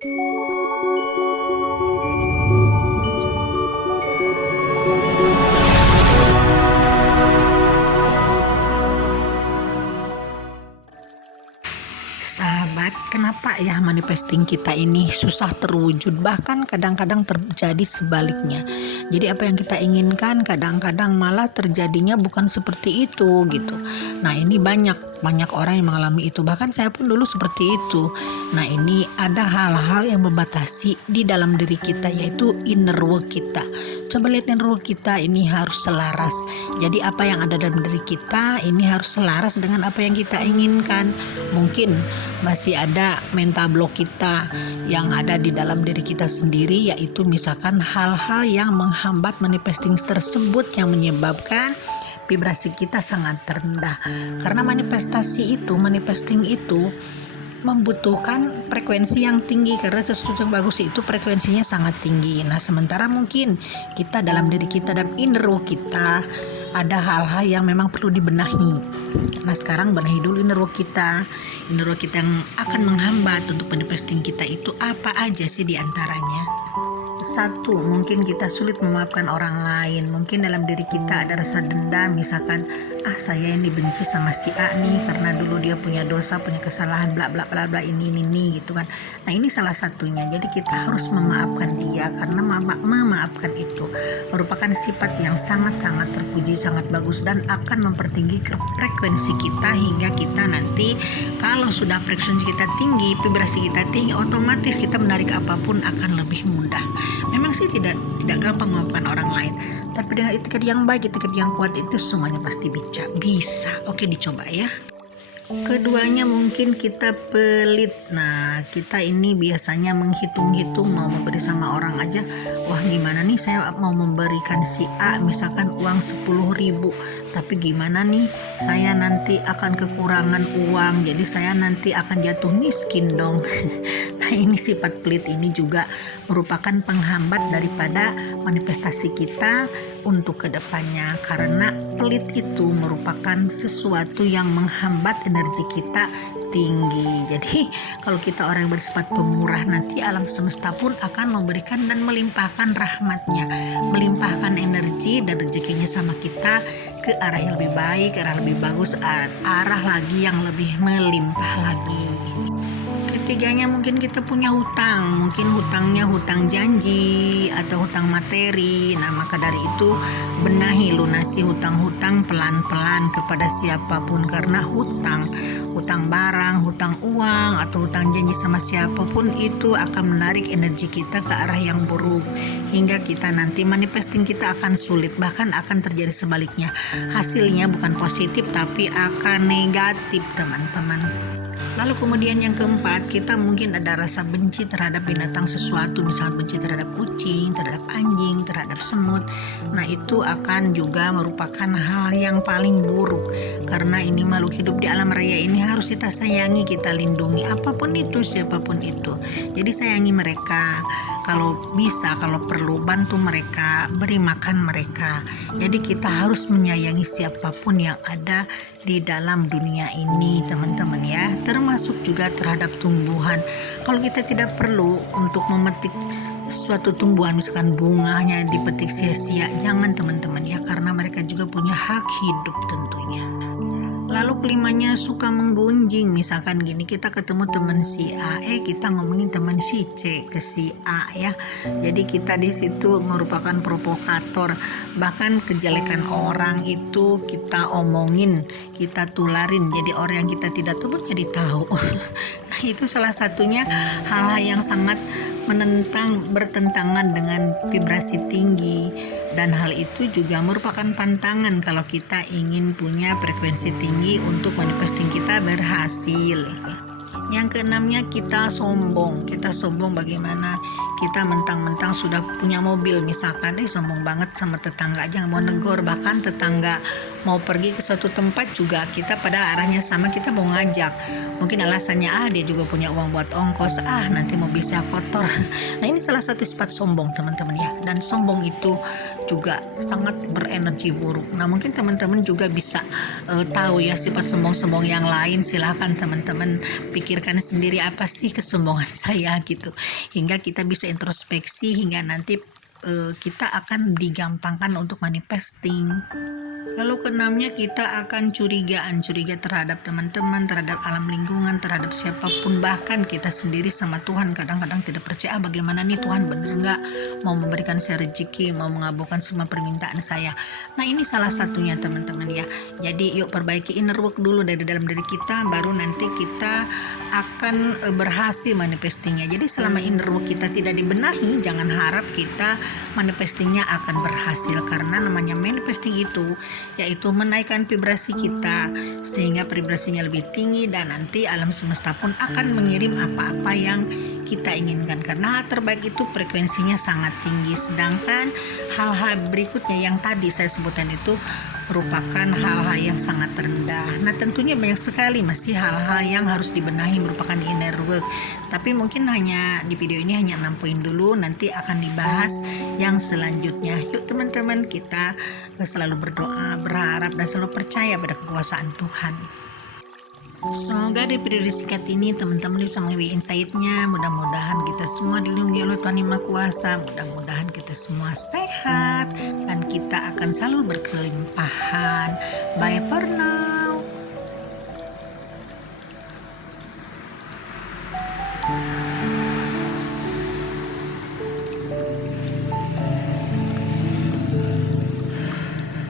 Sahabat, kenapa ya manifesting kita ini susah terwujud, bahkan kadang-kadang terjadi sebaliknya. Jadi apa yang kita inginkan kadang-kadang malah terjadinya bukan seperti itu gitu. Nah, ini banyak orang yang mengalami itu, bahkan saya pun dulu seperti itu. Nah, ini ada hal-hal yang membatasi di dalam diri kita, yaitu inner work kita. Coba lihat inner work kita ini harus selaras. Jadi apa yang ada dalam diri kita ini harus selaras dengan apa yang kita inginkan. Mungkin masih ada mental block kita yang ada di dalam diri kita sendiri, yaitu misalkan hal-hal yang menghambat manifesting tersebut, yang menyebabkan vibrasi kita sangat rendah. Karena manifesting itu membutuhkan frekuensi yang tinggi, karena sesuatu yang bagus itu frekuensinya sangat tinggi. Nah, sementara mungkin kita dalam diri kita dan inner work kita ada hal-hal yang memang perlu dibenahi. Nah, sekarang benahi dulu inner work kita yang akan menghambat untuk manifesting kita itu apa aja sih diantaranya. Satu, mungkin kita sulit memaafkan orang lain. Mungkin dalam diri kita ada rasa dendam, misalkan saya ini benci sama si A nih karena dulu dia punya dosa, punya kesalahan bla bla bla bla ini gitu kan. Nah, ini salah satunya. Jadi kita harus memaafkan dia, karena memaafkan itu merupakan sifat yang sangat-sangat terpuji, sangat bagus, dan akan mempertinggi frekuensi kita hingga kita nanti kalau sudah frekuensi kita tinggi, vibrasi kita tinggi, otomatis kita menarik apapun akan lebih mudah. Memang sih tidak gampang memaafkan orang lain, tapi dengan etikat yang baik, etikat yang kuat, itu semuanya pasti bisa. Oke, dicoba ya. Keduanya mungkin kita pelit. Nah, kita ini biasanya menghitung-hitung mau memberi sama orang aja. Wah, gimana nih saya mau memberikan si A misalkan uang 10.000, tapi gimana nih saya nanti akan kekurangan uang, jadi saya nanti akan jatuh miskin dong. Nah, ini sifat pelit ini juga merupakan penghambat daripada manifestasi kita untuk kedepannya, karena pelit itu merupakan sesuatu yang menghambat energi kita tinggi. Jadi kalau kita orang yang bersifat pemurah, nanti alam semesta pun akan memberikan dan melimpahkan rahmatnya, melimpahkan energi dan rezekinya sama kita ke arah yang lebih baik, ke arah lebih bagus, arah lagi yang lebih melimpah lagi. Ketiganya mungkin kita punya hutang, mungkin hutangnya hutang janji atau hutang materi. Nah, maka dari itu benahi, lunasi hutang-hutang pelan-pelan kepada siapapun, karena hutang barang, hutang uang atau hutang janji sama siapapun itu akan menarik energi kita ke arah yang buruk, hingga kita nanti manifesting kita akan sulit, bahkan akan terjadi sebaliknya. Hasilnya bukan positif tapi akan negatif, teman-teman. Lalu kemudian yang keempat, kita mungkin ada rasa benci terhadap binatang sesuatu, misalnya benci terhadap kucing, terhadap anjing, terhadap semut. Nah, itu akan juga merupakan hal yang paling buruk, karena ini makhluk hidup di alam raya ini harus kita sayangi, kita lindungi, apapun itu, siapapun itu. Jadi sayangi mereka, kalau bisa, kalau perlu bantu mereka, beri makan mereka. Jadi kita harus menyayangi siapapun yang ada di dalam dunia ini, teman-teman ya, termasuk juga terhadap tumbuhan. Kalau kita tidak perlu untuk memetik suatu tumbuhan, misalkan bunganya dipetik sia-sia, jangan teman-teman ya, karena mereka juga punya hak hidup tentunya. Lalu kelimanya suka menggunjing, misalkan gini, kita ketemu teman si A, kita ngomongin teman si C ke si A ya. Jadi kita di situ merupakan provokator, bahkan kejelekan orang itu kita omongin, kita tularin, jadi orang yang kita tidak tahu jadi tahu. Nah, itu salah satunya hal-hal yang sangat bertentangan dengan vibrasi tinggi, dan hal itu juga merupakan pantangan kalau kita ingin punya frekuensi tinggi untuk manifesting kita berhasil. Yang keenamnya kita sombong. Kita sombong bagaimana? Kita mentang-mentang sudah punya mobil, misalkan sombong banget sama tetangga aja nggak mau negor, bahkan tetangga mau pergi ke suatu tempat juga kita pada arahnya sama, kita mau ngajak. Mungkin alasannya dia juga punya uang buat ongkos, nanti mau bisa kotor. Nah ini salah satu sifat sombong teman-teman ya. Dan sombong itu juga sangat berenergi buruk. Nah mungkin teman-teman juga bisa tahu ya sifat sombong-sombong yang lain. Silahkan teman-teman pikirkan sendiri apa sih kesombongan saya gitu. Hingga kita bisa introspeksi, hingga nanti kita akan digampangkan untuk manifesting. Lalu keenamnya, kita akan curiga terhadap teman-teman, terhadap alam lingkungan, terhadap siapapun, bahkan kita sendiri sama Tuhan. Kadang-kadang tidak percaya, bagaimana nih Tuhan, bener nggak mau memberikan saya rezeki, mau mengabulkan semua permintaan saya. Nah ini salah satunya teman-teman ya. Jadi yuk perbaiki inner work dulu dari dalam diri kita, baru nanti kita akan berhasil manifestingnya. Jadi selama inner work kita tidak dibenahi, jangan harap kita manifestingnya akan berhasil, karena namanya manifesting itu yaitu menaikkan vibrasi kita sehingga vibrasinya lebih tinggi, dan nanti alam semesta pun akan mengirim apa-apa yang kita inginkan, karena hal terbaik itu frekuensinya sangat tinggi. Sedangkan hal-hal berikutnya yang tadi saya sebutkan itu merupakan hal-hal yang sangat rendah. Nah tentunya banyak sekali masih hal-hal yang harus dibenahi, merupakan inner work. Tapi mungkin hanya di video ini hanya 6 poin dulu, nanti akan dibahas yang selanjutnya. Yuk teman-teman, kita selalu berdoa, berharap, dan selalu percaya pada kekuasaan Tuhan. Semoga di video singkat ini teman-teman bisa mengambil insight-nya. Mudah-mudahan kita semua dilindungi oleh Tuhan Yang Maha Kuasa. Mudah-mudahan kita semua sehat dan kita akan selalu berkelimpahan. Bye for now.